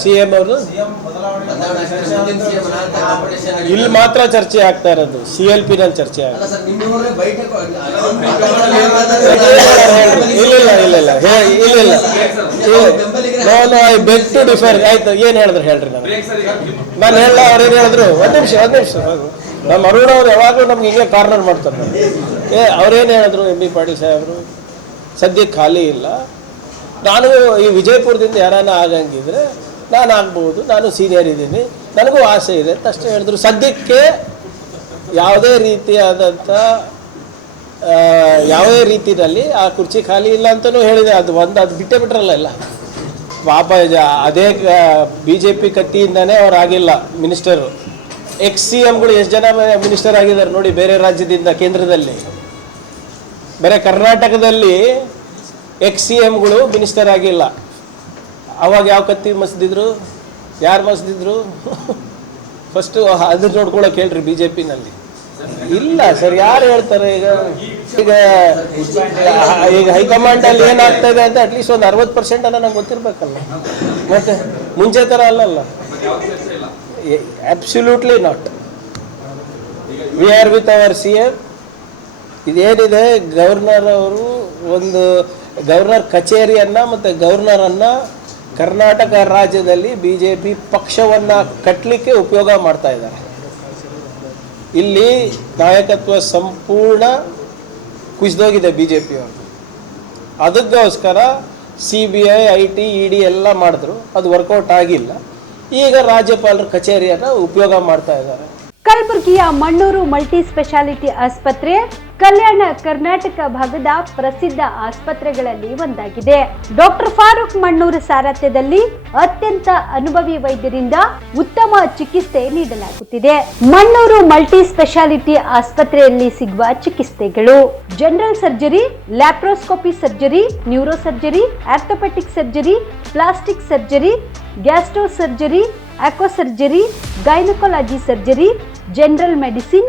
CM ಅವರು ಇಲ್ಲಿ ಮಾತ್ರ ಚರ್ಚೆ ಆಗ್ತಾ ಇರೋದು, CLP ನಲ್ಲಿ ಚರ್ಚೆ ಆಗ್ತದೆ. ಇಲ್ಲ ಐ ಬೆಗ್ ಟು ಡಿಫರ್. ಆಯ್ತು, ಏನ್ ಹೇಳಿದ್ರು ಹೇಳ್ರಿ. ನಾನು ಹೇಳ ಅವ್ರೇನು ಹೇಳಿದ್ರು, ಒಂದ್ ನಿಮಿಷ ನಮ್ಮ ಅರುಣ್ ಅವ್ರು ಯಾವಾಗಲೂ ನಮ್ಗೆ ಹಿಂಗೆ ಕಾರ್ನರ್ ಮಾಡ್ತಾರೆ. ಅವ್ರೇನು ಹೇಳಿದ್ರು MB ಪಾಟೀಲ್ ಸಾಹೇಬರು, ಸದ್ಯಕ್ಕೆ ಖಾಲಿ ಇಲ್ಲ, ನಾನು ಈ ವಿಜಯಪುರದಿಂದ ಯಾರಾನ ಆಗಂಗಿದ್ರೆ ನಾನು ಆಗ್ಬೋದು, ನಾನು ಸೀನಿಯರ್ ಇದ್ದೀನಿ, ನನಗೂ ಆಸೆ ಇದೆ ಅಂತ ಅಷ್ಟೇ ಹೇಳಿದ್ರು. ಸದ್ಯಕ್ಕೆ ಯಾವುದೇ ರೀತಿಯಾದಂಥ ಯಾವುದೇ ರೀತಿಯಲ್ಲಿ ಆ ಕುರ್ಚಿ ಖಾಲಿ ಇಲ್ಲ ಅಂತಲೂ ಹೇಳಿದೆ. ಅದು ಬಿಟ್ಟೇ ಬಿಟ್ರಲ್ಲ ಎಲ್ಲ ಪಾಪ. ಅದೇ BJP ಕತ್ತಿಯಿಂದಾನೇ ಅವ್ರು ಆಗಿಲ್ಲ ಮಿನಿಸ್ಟರು. CMಗಳು ಎಷ್ಟು ಜನ ಮಿನಿಸ್ಟರ್ ಆಗಿದ್ದಾರೆ ನೋಡಿ, ಬೇರೆ ರಾಜ್ಯದಿಂದ, ಕೇಂದ್ರದಲ್ಲಿ. ಬೇರೆ ಕರ್ನಾಟಕದಲ್ಲಿ CMಗಳು ಮಿನಿಸ್ಟರ್ ಆಗಿಲ್ಲ. ಅವಾಗ ಯಾವ ಕತ್ತಿ ಮಸ್ದಿದ್ರು, ಯಾರು ಮಸ್ದಿದ್ರು? ಫಸ್ಟು ಅದನ್ನ ನೋಡ್ಕೊಳಕ್ಕೆ ಹೇಳ್ರಿ BJPನಲ್ಲಿ. ಇಲ್ಲ ಸರ್, ಯಾರು ಹೇಳ್ತಾರೆ? ಈಗ ಹೈಕಮಾಂಡಲ್ಲಿ ಏನಾಗ್ತದೆ ಅಂತ ಅಟ್ಲೀಸ್ಟ್ ಒಂದು 60% ಅನ್ನ ನಂಗೆ ಗೊತ್ತಿರ್ಬೇಕಲ್ಲ. ಮತ್ತೆ ಮುಂಚೆ ಥರ ಅಲ್ಲಲ್ಲ. Absolutely not. We are with our CM. ಇದೇನಿದೆ, ಗವರ್ನರ್ ಅವರು ಒಂದು ಗವರ್ನರ್ ಕಚೇರಿಯನ್ನು ಮತ್ತು ಗವರ್ನರನ್ನು ಕರ್ನಾಟಕ ರಾಜ್ಯದಲ್ಲಿ BJP ಪಕ್ಷವನ್ನು ಕಟ್ಟಲಿಕ್ಕೆ ಉಪಯೋಗ ಮಾಡ್ತಾ ಇದ್ದಾರೆ. ಇಲ್ಲಿ ನಾಯಕತ್ವ ಸಂಪೂರ್ಣ ಕುಸಿದೋಗಿದೆ BJP ಅವರು. ಅದಕ್ಕೋಸ್ಕರ CBI, IT, ED ಎಲ್ಲ ಮಾಡಿದ್ರು, ಅದು ವರ್ಕೌಟ್ ಆಗಿಲ್ಲ. ಈಗ ರಾಜ್ಯಪಾಲರ ಕಚೇರಿಯನ್ನು ಉಪಯೋಗ ಮಾಡ್ತಾ ಇದ್ದಾರೆ. ಕಲಬುರಗಿಯ ಮಣ್ಣೂರು ಮಲ್ಟಿ ಸ್ಪೆಷಾಲಿಟಿ ಆಸ್ಪತ್ರೆ ಕಲ್ಯಾಣ ಕರ್ನಾಟಕ ಭಾಗದ ಪ್ರಸಿದ್ಧ ಆಸ್ಪತ್ರೆಗಳಲ್ಲಿ ಒಂದಾಗಿದೆ. ಡಾಕ್ಟರ್ ಫಾರೂಕ್ ಮಣ್ಣೂರು ಸಾರಥ್ಯದಲ್ಲಿ ಅತ್ಯಂತ ಅನುಭವಿ ವೈದ್ಯರಿಂದ ಉತ್ತಮ ಚಿಕಿತ್ಸೆ ನೀಡಲಾಗುತ್ತಿದೆ. ಮಣ್ಣೂರು ಮಲ್ಟಿ ಸ್ಪೆಷಾಲಿಟಿ ಆಸ್ಪತ್ರೆಯಲ್ಲಿ ಸಿಗುವ ಚಿಕಿತ್ಸೆಗಳು: general surgery, laparoscopy surgery, neuro surgery, orthopaedic surgery, plastic surgery, gastro surgery, aqua surgery, gynaecology surgery, general medicine,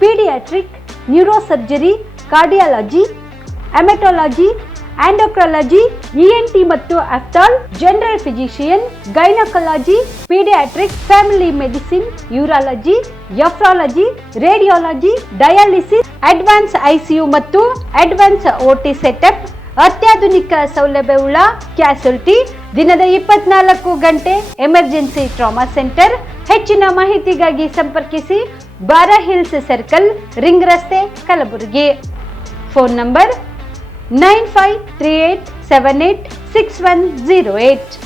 paediatric, neuro surgery, cardiology, haematology, endocrinology, ENT ಮತ್ತು ophthal, general physician, gynaecology, paediatric, family medicine, urology, nephrology, radiology, dialysis, advance ICU ಮತ್ತು advance OT setup, ಅತ್ಯಾಧುನಿಕ ಸೌಲಭ್ಯವುಳ್ಳ ಕ್ಯಾಸುಲಿಟಿ, ದಿನದ 24 ಗಂಟೆ emergency trauma centre. ಹೆಚ್ಚಿನ ಮಾಹಿತಿಗಾಗಿ ಸಂಪರ್ಕಿಸಿ ಬಾರಾ hills circle, ring ರಸ್ತೆ, ಕಲಬುರಗಿ. Phone number 9538786108.